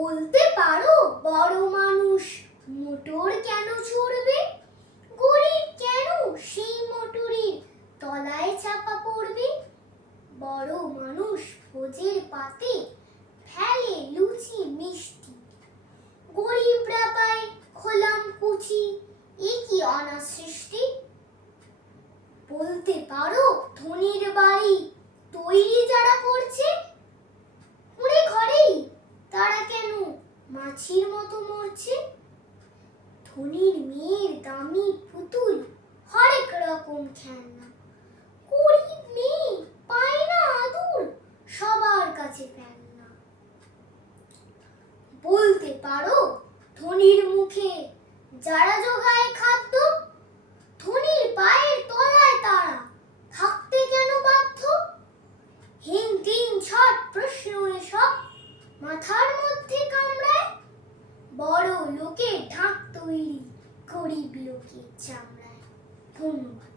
বলতে পারো বড় মানুষ মোটর কেন চড়বে? গরিব কেন সেই মোটরের তলায় চাপা পড়বে? বড় মানুষ ভোজের পাতে ফেলে লুচি মিষ্টি, গরিবরা পায় খোলাম কুচি, এ কি অনার সৃষ্টি? বলতে পারো ধনীর বাড়ি তৈরি যারা করছে, কুঁড়ে ঘরেই তারা কেন মাছির মতো মরছে? ধনীর মেয়ের দামি পুতুল হরেক রকম খেলনা, গরিব মেয়ে পায় না আদর, সবার কাছে ফেলনা। বলতে পারো ধনীর মুখে যারা জোগায় খাদ্য, ধনীর পায়ের তলায় তারা থাকতে কেন বাধ্য? হিং টিং ছট প্রশ্ন এসব মাথার মধ্যে কামড়ায়, বড় লোকের ঢাক তৈরি গরিব লোকের চামড়ায়। ধন্যবাদ।